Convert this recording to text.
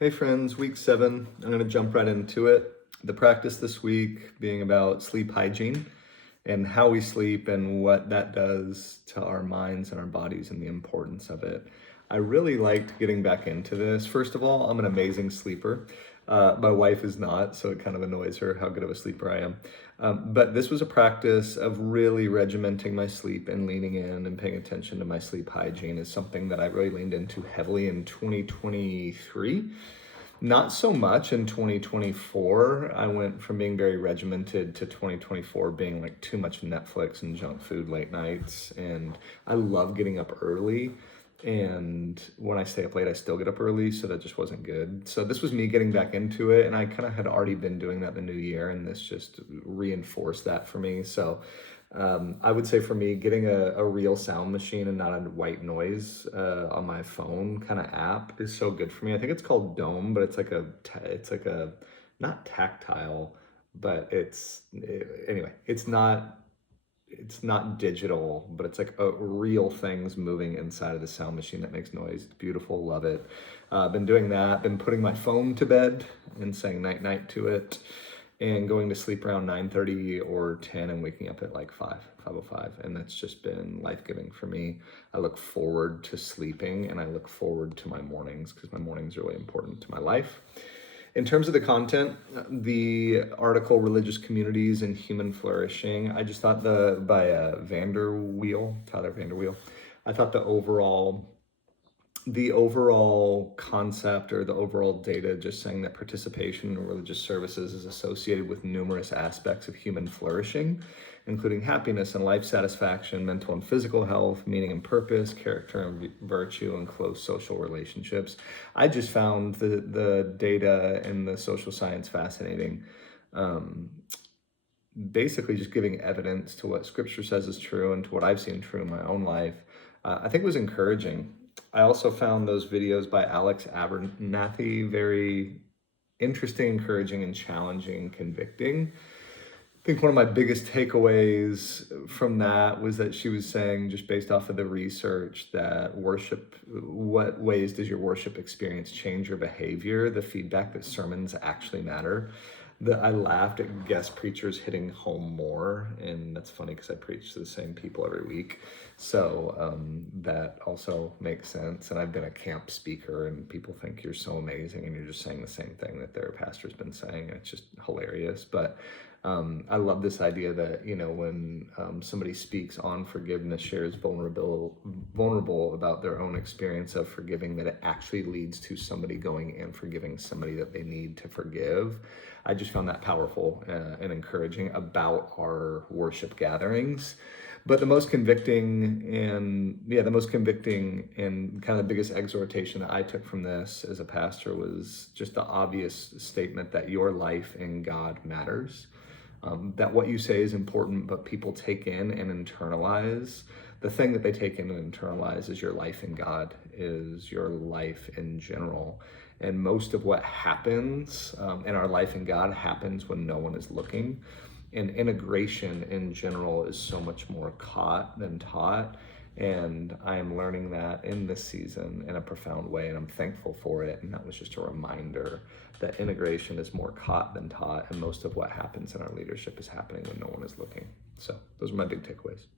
Hey friends, week 7. I'm going to jump right into it. The practice this week being about sleep hygiene and how we sleep and what that does to our minds and our bodies and the importance of it. I really liked getting back into this. First of all, I'm an amazing sleeper. My wife is not, so it kind of annoys her how good of a sleeper I am. But this was a practice of really regimenting my sleep and leaning in and paying attention to my sleep hygiene is something that I really leaned into heavily in 2023. Not so much in 2024. I went from being very regimented to 2024 being like too much Netflix and junk food late nights. And I love getting up early. And when I stay up late, I still get up early. So that just wasn't good. So this was me getting back into it. And I kind of had already been doing that the new year. And this just reinforced that for me. So I would say for me, getting a real sound machine and not a white noise on my phone kind of app is so good for me. I think it's called Dome, but it's like a not tactile, but anyway. It's not digital, but it's like a real things moving inside of the sound machine that makes noise. It's beautiful, love it. Been doing that. Been putting my phone to bed and saying night night to it and going to sleep around 9:30 or 10 and waking up at like 5:05. And that's just been life-giving for me. I look forward to sleeping and I look forward to my mornings because my mornings are really important to my life. In terms of the content, the article Religious Communities and Human Flourishing, I just thought by Tyler Vanderweel, I thought the overall concept or the overall data just saying that participation in religious services is associated with numerous aspects of human flourishing, including happiness and life satisfaction, mental and physical health, meaning and purpose, character and virtue, and close social relationships. I just found the data and the social science fascinating. Basically just giving evidence to what scripture says is true and to what I've seen true in my own life. I think it was encouraging. I also found those videos by Alex Abernathy very interesting, encouraging, and challenging, convicting. I think one of my biggest takeaways from that was that she was saying, just based off of the research, that what ways does your worship experience change your behavior? The feedback that sermons actually matter. That I laughed at guest preachers hitting home more, and that's funny because I preach to the same people every week. So that also makes sense. And I've been a camp speaker, and people think you're so amazing, and you're just saying the same thing that their pastor's been saying. It's just hilarious. But I love this idea that, when somebody speaks on forgiveness, shares vulnerable about their own experience of forgiving, that it actually leads to somebody going and forgiving somebody that they need to forgive. I just found that powerful and encouraging about our worship gatherings. But the most convicting and kind of the biggest exhortation that I took from this as a pastor was just the obvious statement that your life in God matters. That what you say is important, but people take in and internalize. The thing that they take in and internalize is your life in God, is your life in general. And most of what happens in our life in God happens when no one is looking. And integration in general is so much more caught than taught. And I am learning that in this season in a profound way, and I'm thankful for it. And that was just a reminder that integration is more caught than taught, and most of what happens in our leadership is happening when no one is looking. So those are my big takeaways.